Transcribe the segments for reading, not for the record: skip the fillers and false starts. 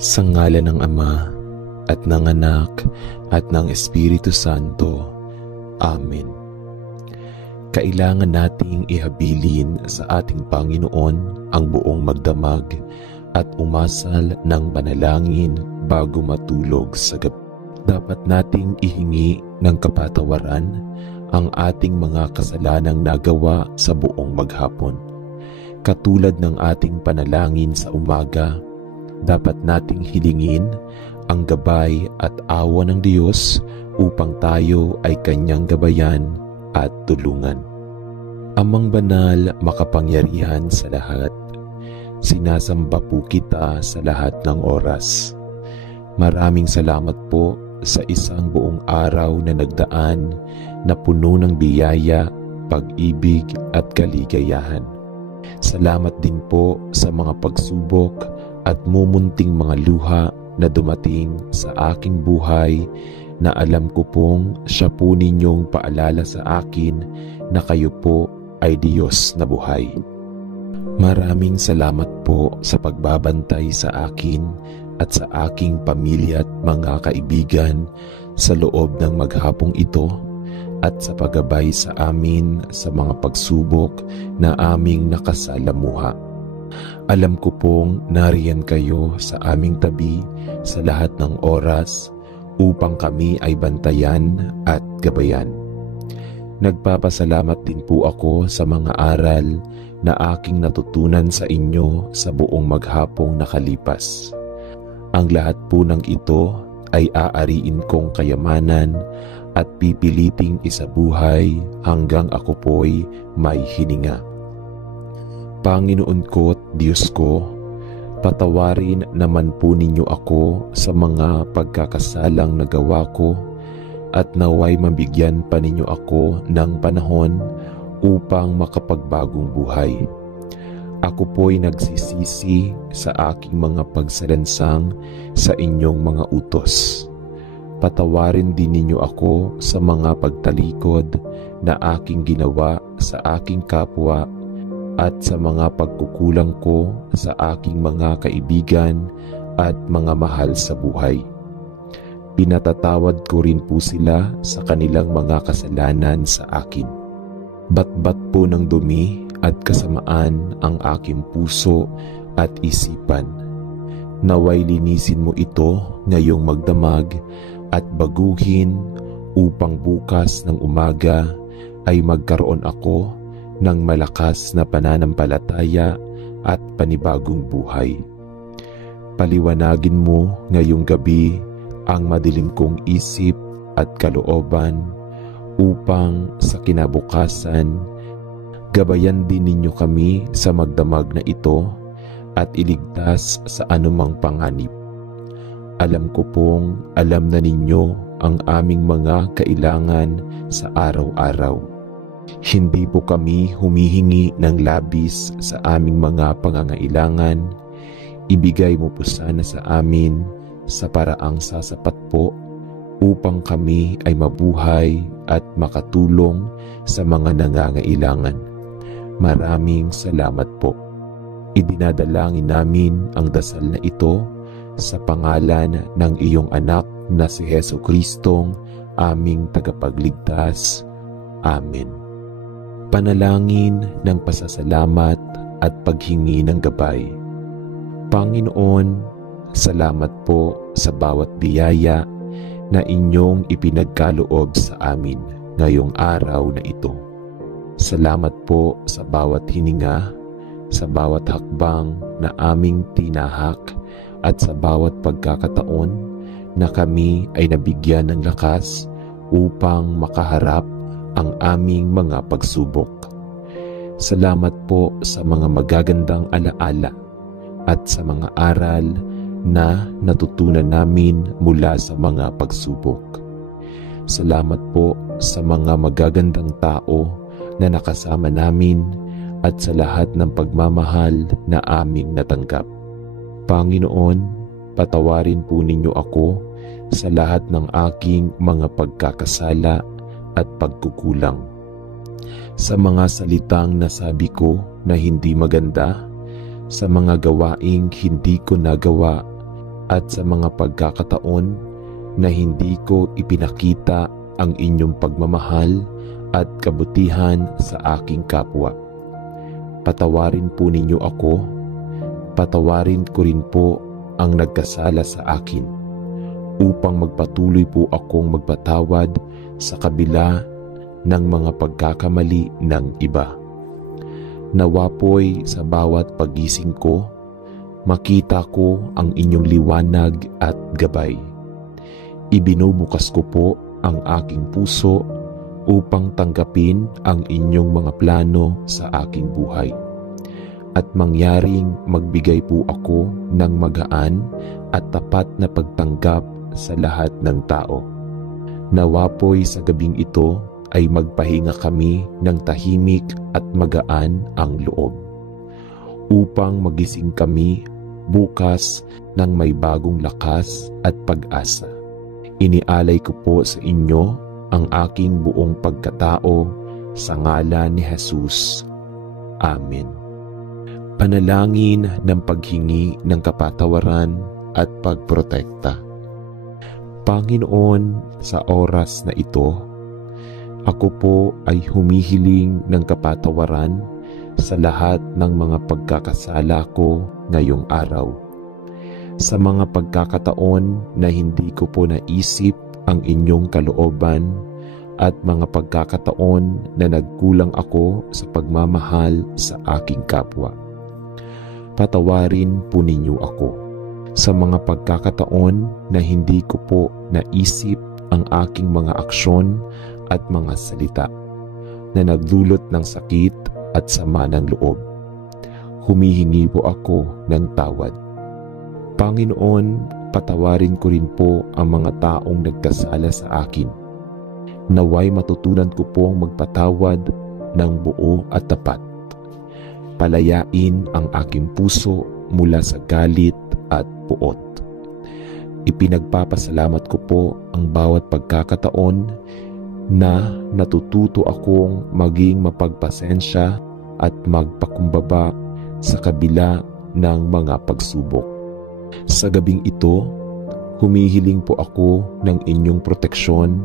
Sa ngalan ng Ama, at ng Anak, at ng Espiritu Santo. Amen. Kailangan nating ihabilin sa ating Panginoon ang buong magdamag at umasal ng panalangin bago matulog sa gabi. Dapat nating ihingi ng kapatawaran ang ating mga kasalanang nagawa sa buong maghapon. Katulad ng ating panalangin sa umaga, dapat nating hilingin ang gabay at awa ng Diyos upang tayo ay Kanyang gabayan at tulungan. Amang banal, makapangyarihan sa lahat, sinasamba po kita sa lahat ng oras. Maraming salamat po sa isang buong araw na nagdaan na puno ng biyaya, pag-ibig at kaligayahan. Salamat din po sa mga pagsubok at mumunting mga luha na dumating sa aking buhay na alam ko pong siya po ninyong paalala sa akin na kayo po ay Diyos na buhay. Maraming salamat po sa pagbabantay sa akin at sa aking pamilya at mga kaibigan sa loob ng maghapong ito at sa paggabay sa amin sa mga pagsubok na aming nakasalamuha. Alam ko pong nariyan kayo sa aming tabi sa lahat ng oras upang kami ay bantayan at gabayan. Nagpapasalamat din po ako sa mga aral na aking natutunan sa inyo sa buong maghapong nakalipas. Ang lahat po ng ito ay aariin kong kayamanan at pipiliting isabuhay hanggang ako po'y may hininga. Panginoon ko at Diyos ko, patawarin naman po ninyo ako sa mga pagkakasalang nagawa ko at naway mabigyan pa ninyo ako ng panahon upang makapagbagong buhay. Ako po'y nagsisisi sa aking mga pagsalansang sa inyong mga utos. Patawarin din ninyo ako sa mga pagtalikod na aking ginawa sa aking kapwa at sa mga pagkukulang ko sa aking mga kaibigan at mga mahal sa buhay. Pinatatawad ko rin po sila sa kanilang mga kasalanan sa akin. Batbat po ng dumi at kasamaan ang aking puso at isipan. Naway linisin mo ito ngayong magdamag at baguhin upang bukas ng umaga ay magkaroon ako ng malakas na pananampalataya at panibagong buhay. Paliwanagin mo ngayong gabi ang madilim kong isip at kalooban upang sa kinabukasan gabayan din ninyo kami sa magdamag na ito at iligtas sa anumang panganib. Alam ko pong alam na ninyo ang aming mga kailangan sa araw-araw. Hindi po kami humihingi ng labis sa aming mga pangangailangan. Ibigay mo po sana sa amin sa paraang sasapat po upang kami ay mabuhay at makatulong sa mga nangangailangan. Maraming salamat po. Idinadalangin namin ang dasal na ito sa pangalan ng iyong anak na si Jesucristong aming tagapagligtas. Amen. Panalangin ng pasasalamat at paghingi ng gabay. Panginoon, salamat po sa bawat biyaya na inyong ipinagkaloob sa amin ngayong araw na ito. Salamat po sa bawat hininga, sa bawat hakbang na aming tinahak at sa bawat pagkakataon na kami ay nabigyan ng lakas upang makaharap ang aming mga pagsubok. Salamat po sa mga magagandang alaala at sa mga aral na natutunan namin mula sa mga pagsubok. Salamat po sa mga magagandang tao na nakasama namin at sa lahat ng pagmamahal na aming natanggap. Panginoon, patawarin po ninyo ako sa lahat ng aking mga pagkakasala at pagkukulang. Sa mga salitang nasabi ko na hindi maganda, sa mga gawaing hindi ko nagawa at sa mga pagkakataon na hindi ko ipinakita ang inyong pagmamahal at kabutihan sa aking kapwa. Patawarin po ninyo ako, patawarin ko rin po ang nagkasala sa akin, upang magpatuloy po akong magpatawad sa kabila ng mga pagkakamali ng iba. Nawa po'y sa bawat pagising ko, makita ko ang inyong liwanag at gabay. Ibinubukas ko po ang aking puso upang tanggapin ang inyong mga plano sa aking buhay. At mangyaring magbigay po ako ng magaan at tapat na pagtanggap sa lahat ng tao. Nawa po'y sa gabing ito ay magpahinga kami ng tahimik at magaan ang loob, upang magising kami bukas ng may bagong lakas at pag-asa. Inialay ko po sa inyo ang aking buong pagkatao sa ngalan ni Jesus. Amen. Panalangin ng paghingi ng kapatawaran at pagprotekta. Panginoon, sa oras na ito, ako po ay humihiling ng kapatawaran sa lahat ng mga pagkakasala ko ngayong araw. Sa mga pagkakataon na hindi ko po naisip ang inyong kalooban at mga pagkakataon na nagkulang ako sa pagmamahal sa aking kapwa. Patawarin po ninyo ako. Sa mga pagkakataon na hindi ko po naisip ang aking mga aksyon at mga salita na nagdulot ng sakit at sama ng loob. Humihingi po ako ng tawad. Panginoon, patawarin ko rin po ang mga taong nagkasala sa akin. Naway matutunan ko pong magpatawad ng buo at tapat. Palayain ang aking puso mula sa galit at puot. Ipinagpapasalamat ko po ang bawat pagkakataon na natututo akong maging mapagpasensya at magpakumbaba sa kabila ng mga pagsubok. Sa gabing ito, humihiling po ako ng inyong proteksyon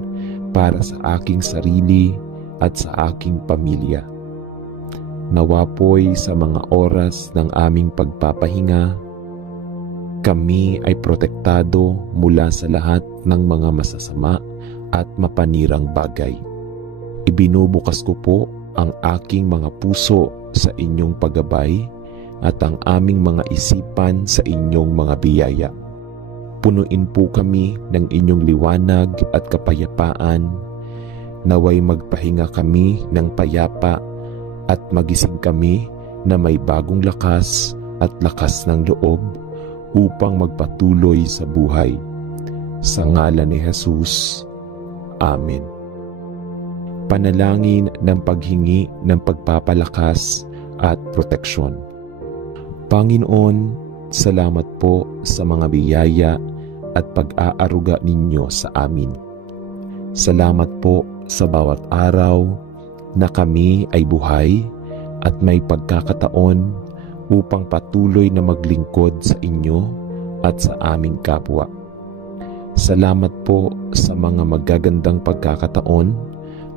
para sa aking sarili at sa aking pamilya. Nawa po'y sa mga oras ng aming pagpapahinga, kami ay protektado mula sa lahat ng mga masasama at mapanirang bagay. Ibinubukas ko po ang aking mga puso sa inyong paggabay at ang aming mga isipan sa inyong mga biyaya. Punuin po kami ng inyong liwanag at kapayapaan. Naway magpahinga kami ng payapa at magising kami na may bagong lakas at lakas ng loob upang magpatuloy sa buhay. Sa ngalan ni Jesus. Amen. Panalangin ng paghingi ng pagpapalakas at proteksyon. Panginoon, salamat po sa mga biyaya at pag-aaruga ninyo sa amin. Salamat po sa bawat araw na kami ay buhay at may pagkakataon upang patuloy na maglingkod sa inyo at sa aming kapwa. Salamat po sa mga magagandang pagkakataon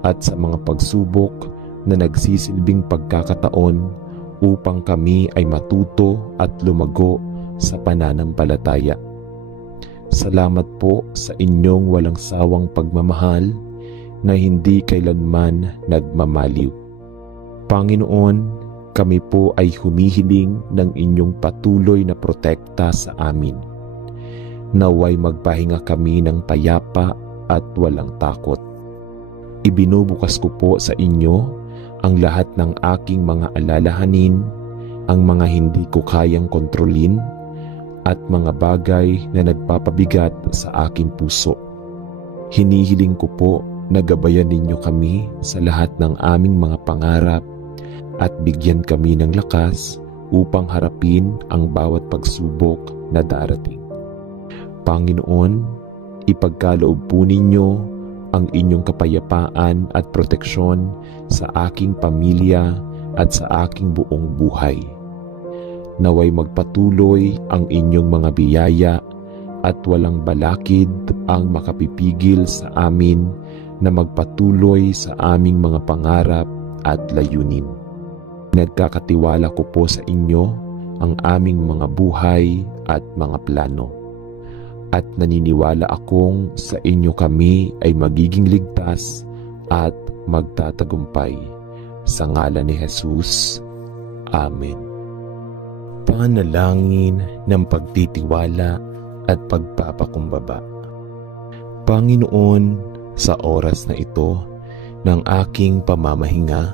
at sa mga pagsubok na nagsisilbing pagkakataon upang kami ay matuto at lumago sa pananampalataya. Salamat po sa inyong walang sawang pagmamahal na hindi kailanman nagmamaliw. Panginoon, kami po ay humihiling ng inyong patuloy na protekta sa amin. Naway magpahinga kami ng payapa at walang takot. Ibinubukas ko po sa inyo ang lahat ng aking mga alalahanin, ang mga hindi ko kayang kontrolin, at mga bagay na nagpapabigat sa aking puso. Hinihiling ko po na gabayan ninyo kami sa lahat ng aming mga pangarap at bigyan kami ng lakas upang harapin ang bawat pagsubok na darating. Panginoon, ipagkaloob po ninyo ang inyong kapayapaan at proteksyon sa aking pamilya at sa aking buong buhay. Naway magpatuloy ang inyong mga biyaya at walang balakid ang makapipigil sa amin na magpatuloy sa aming mga pangarap at layunin. Nagkakatiwala ko po sa inyo ang aming mga buhay at mga plano. At naniniwala akong sa inyo kami ay magiging ligtas at magtatagumpay. Sa ngalan ni Jesus. Amen. Panalangin ng pagtitiwala at pagpapakumbaba. Panginoon, sa oras na ito ng aking pamamahinga,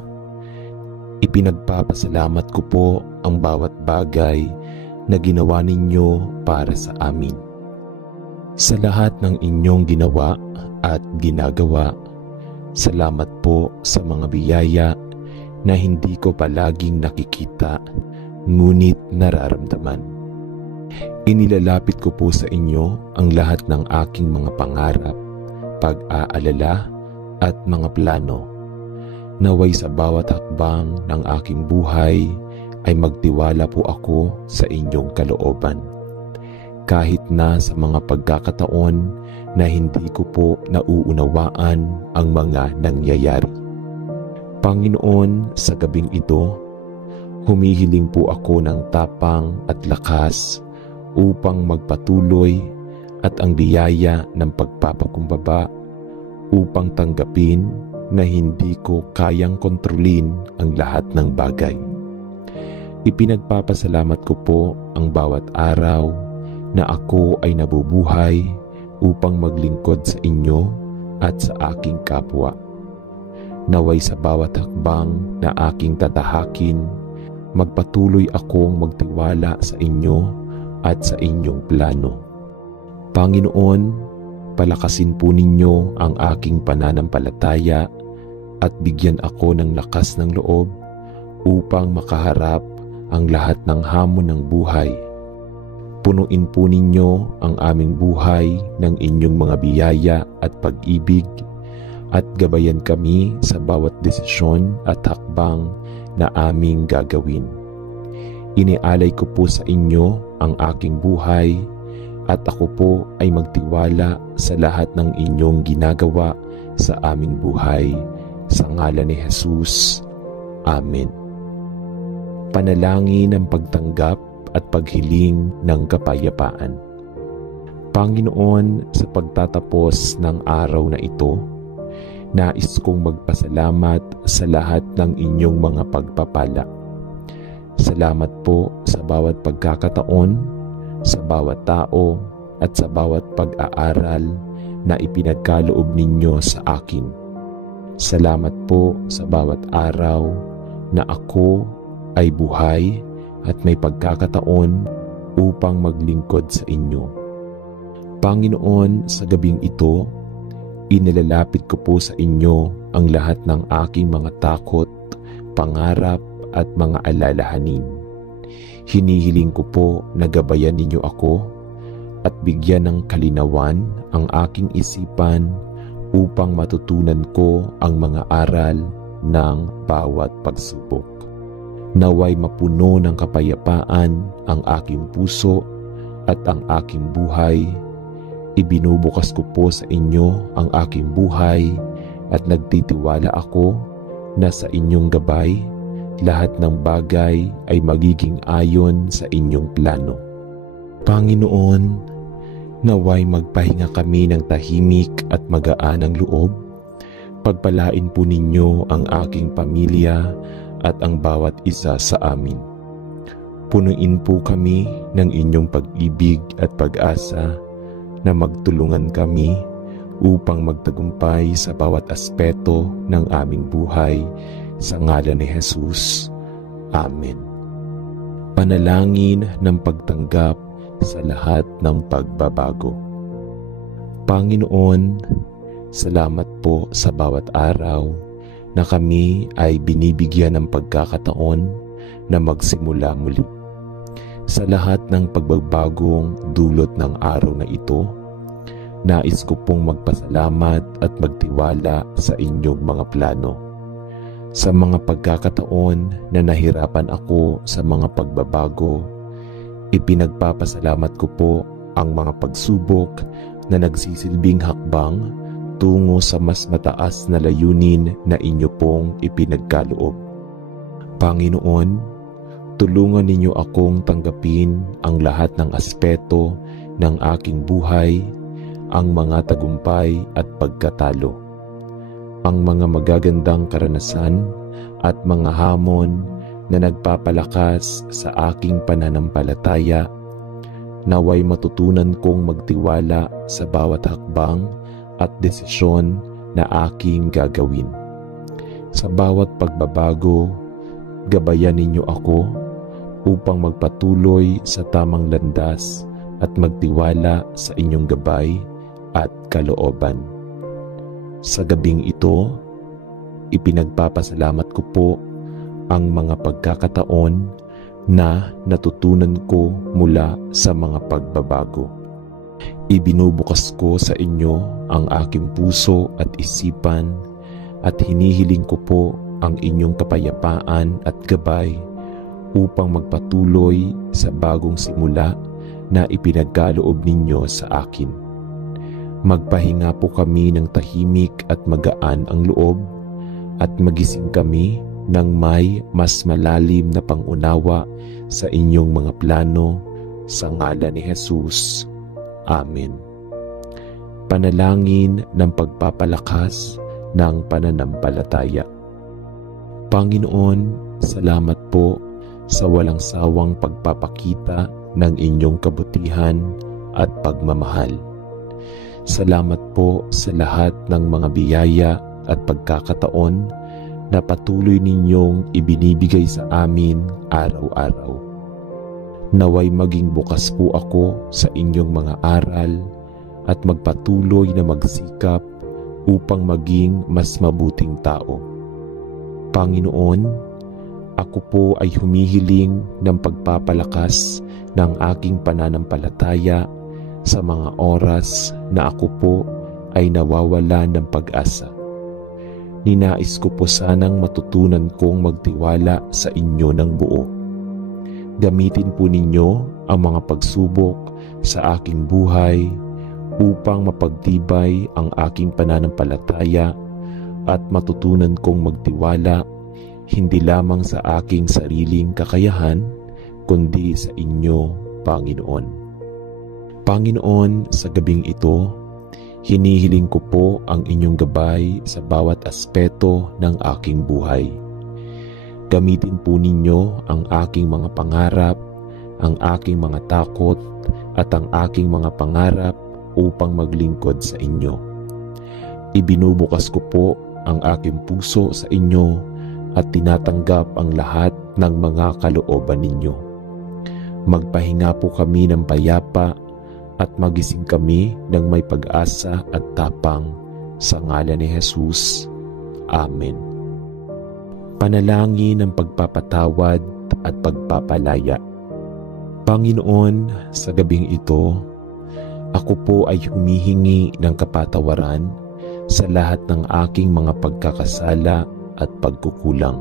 ipinagpapasalamat ko po ang bawat bagay na ginawa ninyo para sa amin. Sa lahat ng inyong ginawa at ginagawa, salamat po sa mga biyaya na hindi ko palaging nakikita, ngunit nararamdaman. Inilalapit ko po sa inyo ang lahat ng aking mga pangarap, pag-aalala at mga plano. Naway sa bawat hakbang ng aking buhay ay magtiwala po ako sa inyong kalooban. Kahit na sa mga pagkakataon na hindi ko po nauunawaan ang mga nangyayari. Panginoon, sa gabing ito, humihiling po ako ng tapang at lakas upang magpatuloy at ang biyaya ng pagpapakumbaba upang tanggapin na hindi ko kayang kontrolin ang lahat ng bagay. Ipinagpapasalamat ko po ang bawat araw na ako ay nabubuhay upang maglingkod sa inyo at sa aking kapwa. Naway sa bawat hakbang na aking tatahakin, magpatuloy akong magtiwala sa inyo at sa inyong plano. Panginoon, palakasin po ninyo ang aking pananampalataya at bigyan ako ng lakas ng loob upang makaharap ang lahat ng hamon ng buhay. Punuin po ninyo ang aming buhay ng inyong mga biyaya at pag-ibig at gabayan kami sa bawat desisyon at hakbang na aming gagawin. Inialay ko po sa inyo ang aking buhay at ako po ay magtiwala sa lahat ng inyong ginagawa sa aming buhay. Sa ngalan ni Jesus. Amen. Panalangin ng pagtanggap at paghiling ng kapayapaan. Panginoon, sa pagtatapos ng araw na ito, nais kong magpasalamat sa lahat ng inyong mga pagpapala. Salamat po sa bawat pagkakataon, sa bawat tao, at sa bawat pag-aaral na ipinagkaloob ninyo sa akin. Salamat po sa bawat araw na ako ay buhay at may pagkakataon upang maglingkod sa inyo. Panginoon, sa gabing ito, inilalapit ko po sa inyo ang lahat ng aking mga takot, pangarap at mga alalahanin. Hinihiling ko po na gabayan ninyo ako at bigyan ng kalinawan ang aking isipan upang matutunan ko ang mga aral ng bawat pagsubok. Naway mapuno ng kapayapaan ang aking puso at ang aking buhay. Ibinubukas ko po sa inyo ang aking buhay at nagtitiwala ako na sa inyong gabay, lahat ng bagay ay magiging ayon sa inyong plano. Panginoon, naway magpahinga kami ng tahimik at magaan ang loob. Pagpalain po ninyo ang aking pamilya at ang bawat isa sa amin. Punuin po kami ng inyong pag-ibig at pag-asa na magtulungan kami upang magtagumpay sa bawat aspeto ng aming buhay sa ngalan ni Jesus. Amen. Panalangin ng pagtanggap sa lahat ng pagbabago. Panginoon, salamat po sa bawat araw na kami ay binibigyan ng pagkakataon na magsimula muli. Sa lahat ng pagbabagong dulot ng araw na ito, nais ko pong magpasalamat at magtiwala sa inyong mga plano. Sa mga pagkakataon na nahirapan ako sa mga pagbabago, ipinagpapasalamat ko po ang mga pagsubok na nagsisilbing hakbang tungo sa mas mataas na layunin na inyo pong ipinagkaloob. Panginoon, tulungan ninyo akong tanggapin ang lahat ng aspeto ng aking buhay, ang mga tagumpay at pagkatalo, ang mga magagandang karanasan at mga hamon na nagpapalakas sa aking pananampalataya. Naway matutunan kong magtiwala sa bawat hakbang at desisyon na aking gagawin. Sa bawat pagbabago, gabayan ninyo ako upang magpatuloy sa tamang landas at magtiwala sa inyong gabay at kalooban. Sa gabing ito, ipinagpapasalamat ko po ang mga pagkakataon na natutunan ko mula sa mga pagbabago. Ibinubukas ko sa inyo ang aking puso at isipan at hinihiling ko po ang inyong kapayapaan at gabay upang magpatuloy sa bagong simula na ipinagkaloob ninyo sa akin. Magpahinga po kami ng tahimik at magaan ang loob at magising kami ng may mas malalim na pangunawa sa inyong mga plano sa ngalan ni Jesus. Amen. Panalangin ng pagpapalakas ng pananampalataya. Panginoon, salamat po sa walang sawang pagpapakita ng inyong kabutihan at pagmamahal. Salamat po sa lahat ng mga biyaya at pagkakataon na patuloy ninyong ibinibigay sa amin araw-araw. Naway maging bukas po ako sa inyong mga aral at magpatuloy na magsikap upang maging mas mabuting tao. Panginoon, ako po ay humihiling ng pagpapalakas ng aking pananampalataya sa mga oras na ako po ay nawawala ng pag-asa. Ninais ko po sanang matutunan kong magtiwala sa inyo ng buo. Gamitin po ninyo ang mga pagsubok sa aking buhay upang mapagtibay ang aking pananampalataya at matutunan kong magtiwala hindi lamang sa aking sariling kakayahan kundi sa inyo, Panginoon. Panginoon, sa gabing ito, hinihiling ko po ang inyong gabay sa bawat aspeto ng aking buhay. Gamitin po ninyo ang aking mga pangarap, ang aking mga takot at ang aking mga pangarap upang maglingkod sa inyo. Ibinubukas ko po ang aking puso sa inyo at tinatanggap ang lahat ng mga kalooban ninyo. Magpahinga po kami ng payapa at magising kami ng may pag-asa at tapang sa ngalan ni Jesus. Amen. Panalangin ng pagpapatawad at pagpapalaya. Panginoon, sa gabing ito, ako po ay humihingi ng kapatawaran sa lahat ng aking mga pagkakasala at pagkukulang.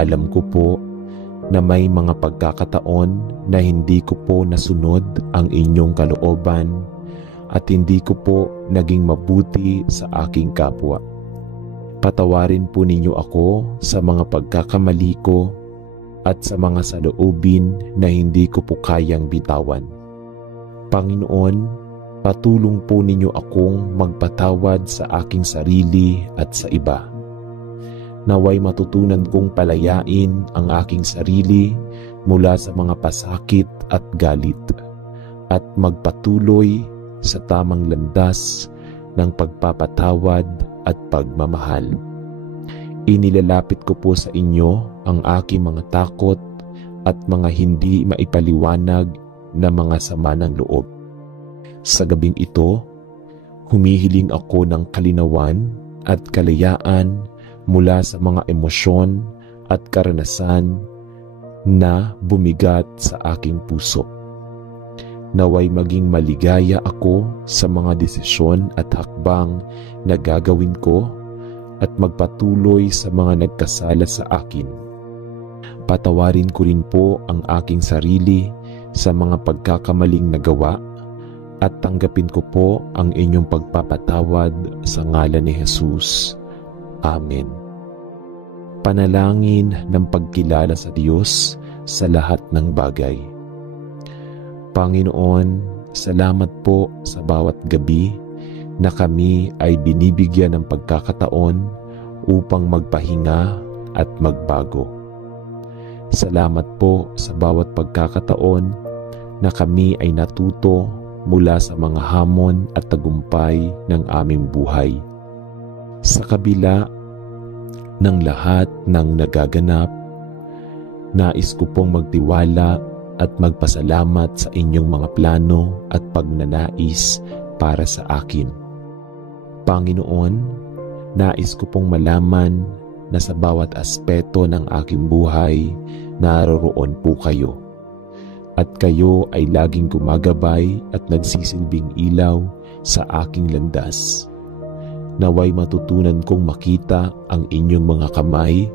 Alam ko po na may mga pagkakataon na hindi ko po nasunod ang inyong kalooban at hindi ko po naging mabuti sa aking kapwa. Patawarin po ninyo ako sa mga pagkakamali ko at sa mga saloobin na hindi ko po kayang bitawan. Panginoon, patulong po ninyo akong magpatawad sa aking sarili at sa iba. Naway matutunan kong palayain ang aking sarili mula sa mga pasakit at galit at magpatuloy sa tamang landas ng pagpapatawad at pagmamahal. Inilalapit ko po sa inyo ang aking mga takot at mga hindi maipaliwanag na mga sama ng loob. Sa gabing ito, humihiling ako ng kalinawan at kalayaan mula sa mga emosyon at karanasan na bumigat sa aking puso. Naway maging maligaya ako sa mga desisyon at hakbang na gagawin ko at magpatuloy sa mga nagkasala sa akin. Patawarin ko rin po ang aking sarili sa mga pagkakamaling nagawa at tanggapin ko po ang inyong pagpapatawad sa ngalan ni Jesus. Amen. Panalangin ng pagkilala sa Diyos sa lahat ng bagay. Panginoon, salamat po sa bawat gabi na kami ay binibigyan ng pagkakataon upang magpahinga at magbago. Salamat po sa bawat pagkakataon na kami ay natuto mula sa mga hamon at tagumpay ng aming buhay. Sa kabila ng lahat ng nagaganap, nais ko pong magtiwala at magpasalamat sa inyong mga plano at pagnanais para sa akin. Panginoon, nais ko pong malaman na sa bawat aspeto ng aking buhay, naroroon po kayo. At kayo ay laging gumagabay at nagsisilbing ilaw sa aking landas. Naway matutunan kong makita ang inyong mga kamay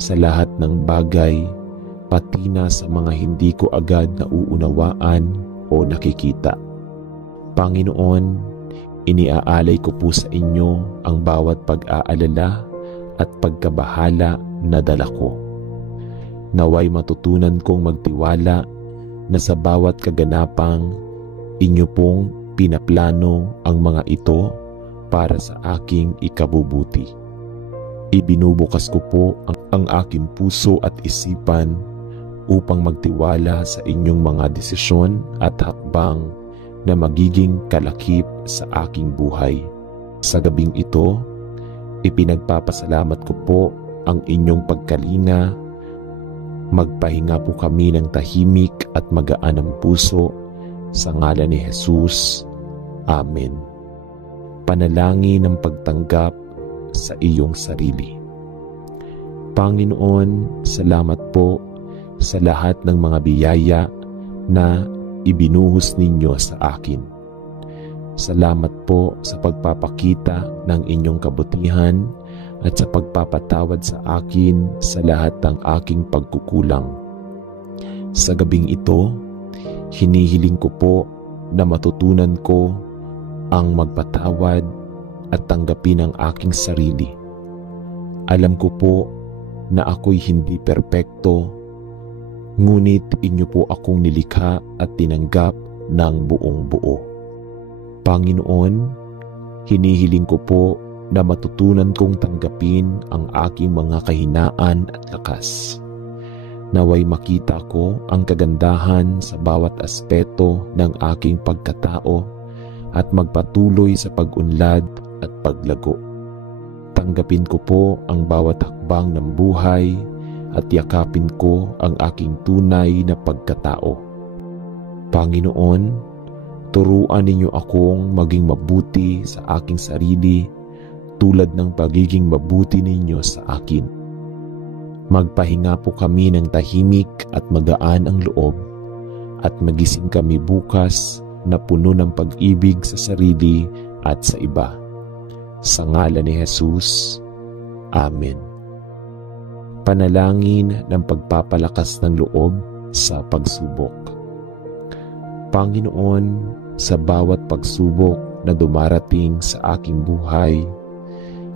sa lahat ng bagay, pati na sa mga hindi ko agad nauunawaan o nakikita. Panginoon, iniaalay ko po sa inyo ang bawat pag-aalala at pagkabahala na dala ko. Naway matutunan kong magtiwala na sa bawat kaganapang inyo pong pinaplano ang mga ito para sa aking ikabubuti. Ibinubukas ko po ang aking puso at isipan upang magtiwala sa inyong mga desisyon at hakbang na magiging kalakip sa aking buhay. Sa gabing ito, ipinagpapasalamat ko po ang inyong pagkalinga. Magpahinga po kami ng tahimik at magaan ng puso sa ngalan ni Jesus. Amen. Panalangin ng pagtanggap sa iyong sarili. Panginoon, salamat po sa lahat ng mga biyaya na ibinuhos ninyo sa akin. Salamat po sa pagpapakita ng inyong kabutihan at sa pagpapatawad sa akin sa lahat ng aking pagkukulang. Sa gabing ito, hinihiling ko po na matutunan ko ang magpatawad at tanggapin ang aking sarili. Alam ko po na ako'y hindi perpekto, ngunit inyo po akong nilikha at tinanggap ng buong buo. Panginoon, hinihiling ko po na matutunan kong tanggapin ang aking mga kahinaan at lakas. Naway makita ko ang kagandahan sa bawat aspeto ng aking pagkatao at magpatuloy sa pag-unlad at paglago. Tanggapin ko po ang bawat hakbang ng buhay at yakapin ko ang aking tunay na pagkatao. Panginoon, turuan ninyo akong maging mabuti sa aking sarili tulad ng pagiging mabuti ninyo sa akin. Magpahinga po kami ng tahimik at magaan ang loob at magising kami bukas na puno ng pag-ibig sa sarili at sa iba. Sa ngalan ni Jesus. Amen. Panalangin ng pagpapalakas ng loob sa pagsubok. Panginoon, sa bawat pagsubok na dumarating sa aking buhay,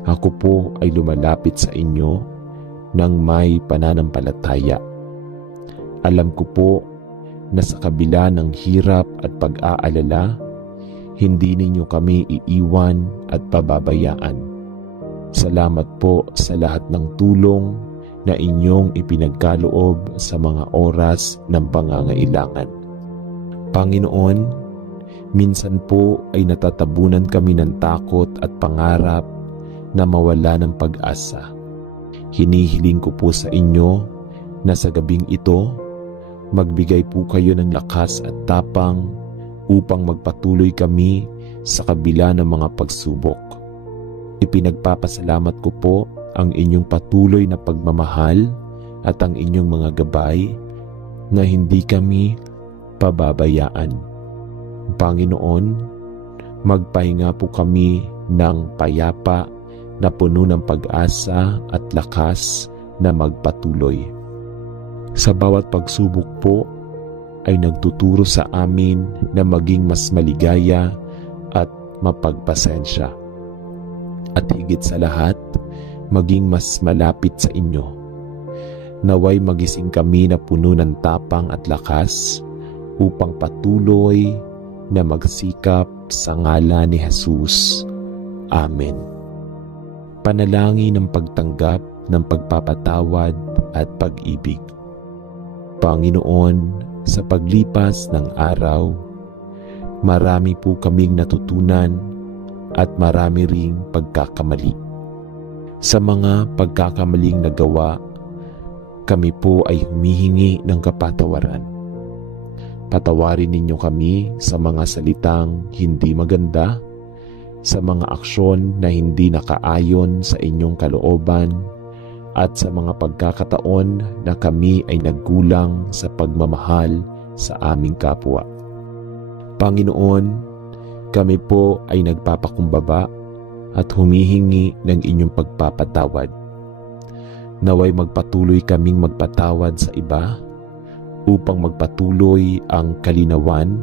ako po ay lumalapit sa inyo ng may pananampalataya. Alam ko po na sa kabila ng hirap at pag-aalala, hindi ninyo kami iiwan at pababayaan. Salamat po sa lahat ng tulong na inyong ipinagkaloob sa mga oras ng pangangailangan. Panginoon, minsan po ay natatabunan kami ng takot at pangarap na mawala ng pag-asa. Hinihiling ko po sa inyo na sa gabing ito, magbigay po kayo ng lakas at tapang upang magpatuloy kami sa kabila ng mga pagsubok. Ipinagpapasalamat ko po ang inyong patuloy na pagmamahal at ang inyong mga gabay na hindi kami pababayaan. Panginoon, magpahinga po kami ng payapa na puno ng pag-asa at lakas na magpatuloy. Sa bawat pagsubok po, ay nagtuturo sa amin na maging mas maligaya at mapagpasensya. At higit sa lahat, maging mas malapit sa inyo. Naway magising kami na puno ng tapang at lakas upang patuloy na magsikap sa ngalan ni Jesus. Amen. Panalangin ng pagtanggap ng pagpapatawad at pag-ibig. Panginoon, sa paglipas ng araw, marami po kaming natutunan at marami ring pagkakamali. Sa mga pagkakamaling nagawa, kami po ay humihingi ng kapatawaran. Patawarin ninyo kami sa mga salitang hindi maganda, sa mga aksyon na hindi nakaayon sa inyong kalooban, at sa mga pagkakataon na kami ay nagkulang sa pagmamahal sa aming kapwa. Panginoon, kami po ay nagpapakumbaba at humihingi ng inyong pagpapatawad. Naway magpatuloy kaming magpatawad sa iba upang magpatuloy ang kalinawan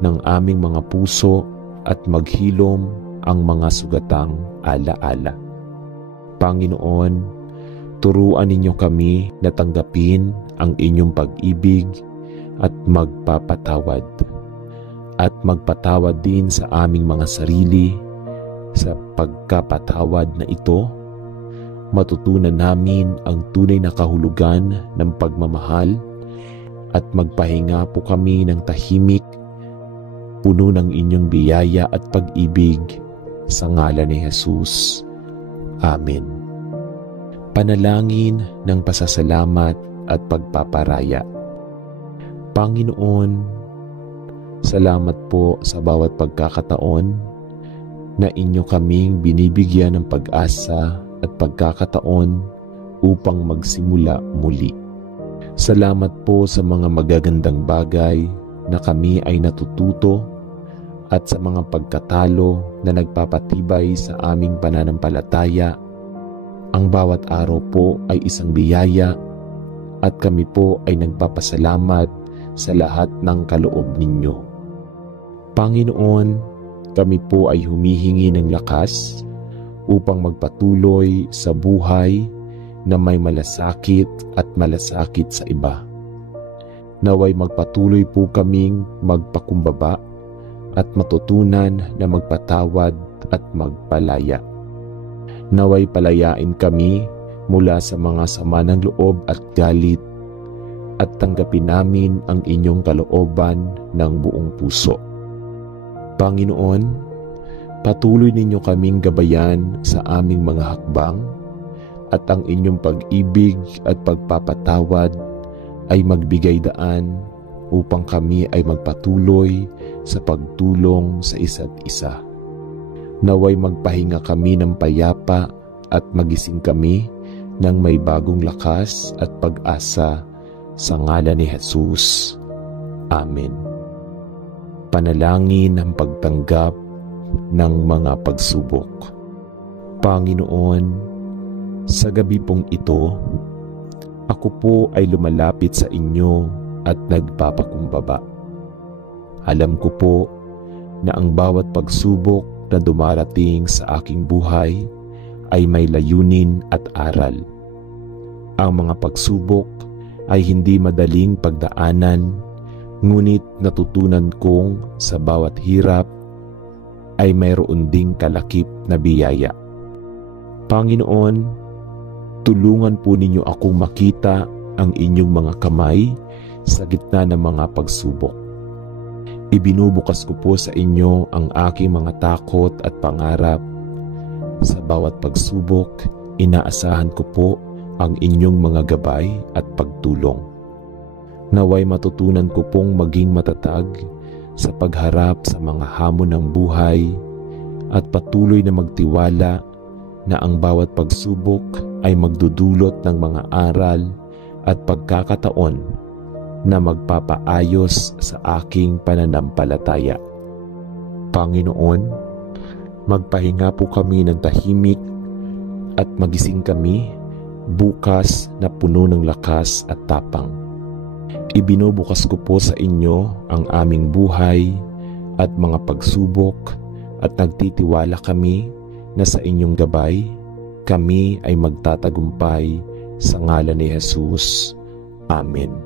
ng aming mga puso at maghilom ang mga sugatang ala-ala. Panginoon, turuan ninyo kami na tanggapin ang inyong pag-ibig at magpapatawad. At magpatawad din sa aming mga sarili. Sa pagkapatawad na ito, matutunan namin ang tunay na kahulugan ng pagmamahal at magpahinga po kami ng tahimik, puno ng inyong biyaya at pag-ibig sa ngalan ni Jesus. Amen. Panalangin ng pasasalamat at pagpaparaya. Panginoon, salamat po sa bawat pagkakataon na inyo kaming binibigyan ng pag-asa at pagkakataon upang magsimula muli. Salamat po sa mga magagandang bagay na kami ay natututo at sa mga pagkatalo na nagpapatibay sa aming pananampalataya. Ang bawat araw po ay isang biyaya at kami po ay nagpapasalamat sa lahat ng kaloob ninyo. Panginoon, kami po ay humihingi ng lakas upang magpatuloy sa buhay na may malasakit at malasakit sa iba. Naway magpatuloy po kaming magpakumbaba at matutunan na magpatawad at magpalaya. Naway palayain kami mula sa mga sama ng loob at galit at tanggapin namin ang inyong kalooban ng buong puso. Panginoon, patuloy ninyo kaming gabayan sa aming mga hakbang at ang inyong pag-ibig at pagpapatawad ay magbigay daan upang kami ay magpatuloy sa pagtulong sa isa't isa. Naway magpahinga kami ng payapa at magising kami ng may bagong lakas at pag-asa sa ngalan ni Jesus. Amen. Panalangin ng pagtanggap ng mga pagsubok. Panginoon, sa gabi pong ito, ako po ay lumalapit sa inyo at nagpapakumbaba. Alam ko po na ang bawat pagsubok na dumarating sa aking buhay ay may layunin at aral. Ang mga pagsubok ay hindi madaling pagdaanan, ngunit natutunan kong sa bawat hirap ay mayroon ding kalakip na biyaya. Panginoon, tulungan po ninyo akong makita ang inyong mga kamay sa gitna ng mga pagsubok. Ibinubukas ko po sa inyo ang aking mga takot at pangarap. Sa bawat pagsubok, inaasahan ko po ang inyong mga gabay at pagtulong. Naway matutunan ko pong maging matatag sa pagharap sa mga hamon ng buhay at patuloy na magtiwala na ang bawat pagsubok ay magdudulot ng mga aral at pagkakataon na magpapaayos sa aking pananampalataya. Panginoon, magpahinga po kami ng tahimik at magising kami bukas na puno ng lakas at tapang. Ibinubukas ko po sa inyo ang aming buhay at mga pagsubok at nagtitiwala kami na sa inyong gabay, kami ay magtatagumpay sa ngalan ni Jesus. Amen.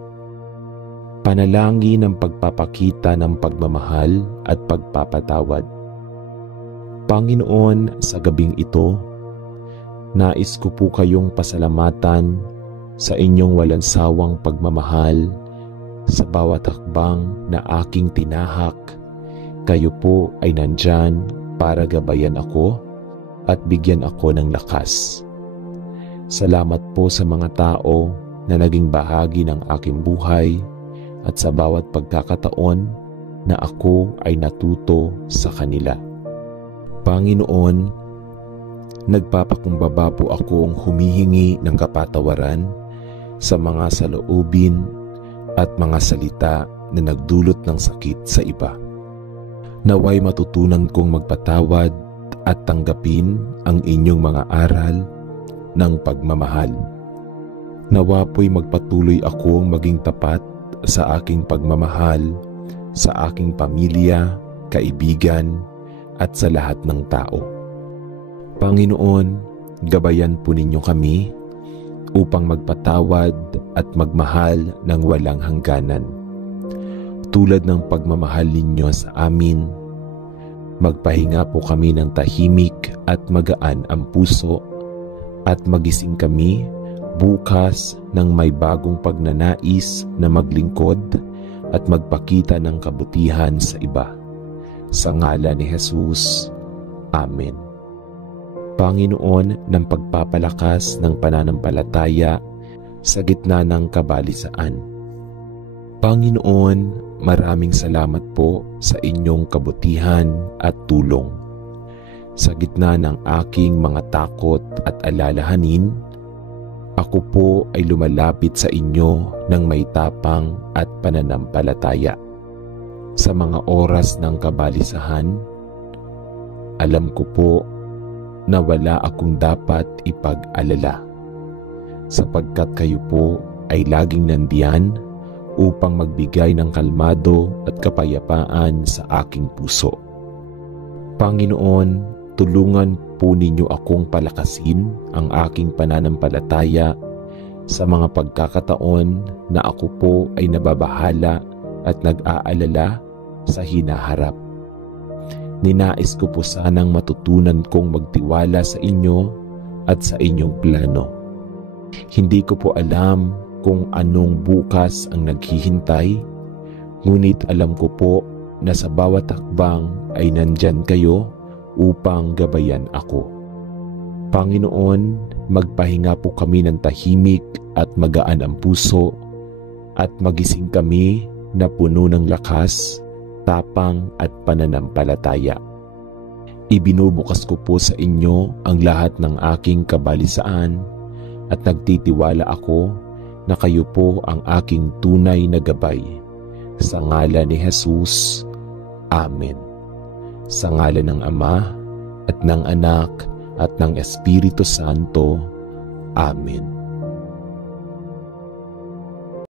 Panalangin ng pagpapakita ng pagmamahal at pagpapatawad. Panginoon, sa gabing ito, nais ko po kayong pasalamatan sa inyong walang sawang pagmamahal sa bawat hakbang na aking tinahak. Kayo po ay nandyan para gabayan ako at bigyan ako ng lakas. Salamat po sa mga tao na naging bahagi ng aking buhay at sa bawat pagkakataon na ako ay natuto sa kanila. Panginoon, nagpapakumbaba po akong humihingi ng kapatawaran sa mga saloobin at mga salita na nagdulot ng sakit sa iba. Naway matutunan kong magpatawad at tanggapin ang inyong mga aral ng pagmamahal. Nawa po'y magpatuloy akong maging tapat sa aking pagmamahal, sa aking pamilya, kaibigan, at sa lahat ng tao. Panginoon, gabayan po ninyo kami upang magpatawad at magmahal ng walang hangganan. Tulad ng pagmamahal ninyo sa amin, magpahinga po kami ng tahimik at magaan ang puso at magising kami bukas ng may bagong pagnanais na maglingkod at magpakita ng kabutihan sa iba. Sa ngalan ni Jesus. Amen. Panginoon ng pagpapalakas ng pananampalataya sa gitna ng kabalisaan. Panginoon, maraming salamat po sa inyong kabutihan at tulong. Sa gitna ng aking mga takot at alalahanin, ako po ay lumalapit sa inyo ng may tapang at pananampalataya. Sa mga oras ng kabalisahan, alam ko po na wala akong dapat ipag-alala, sapagkat kayo po ay laging nandiyan upang magbigay ng kalmado at kapayapaan sa aking puso. Panginoon, tulungan po ninyo akong palakasin ang aking pananampalataya sa mga pagkakataon na ako po ay nababahala at nag-aalala sa hinaharap. Ninais ko po sanang matutunan kong magtiwala sa inyo at sa inyong plano. Hindi ko po alam kung anong bukas ang naghihintay, ngunit alam ko po na sa bawat hakbang ay nandyan kayo upang gabayan ako. Panginoon, magpahinga po kami ng tahimik at magaan ang puso at magising kami na puno ng lakas, tapang at pananampalataya. Ibinubukas ko po sa inyo ang lahat ng aking kabalisaan at nagtitiwala ako na kayo po ang aking tunay na gabay. Sa ngalan ni Jesus. Amen. Sa ngalan ng Ama at ng Anak at ng Espiritu Santo. Amen.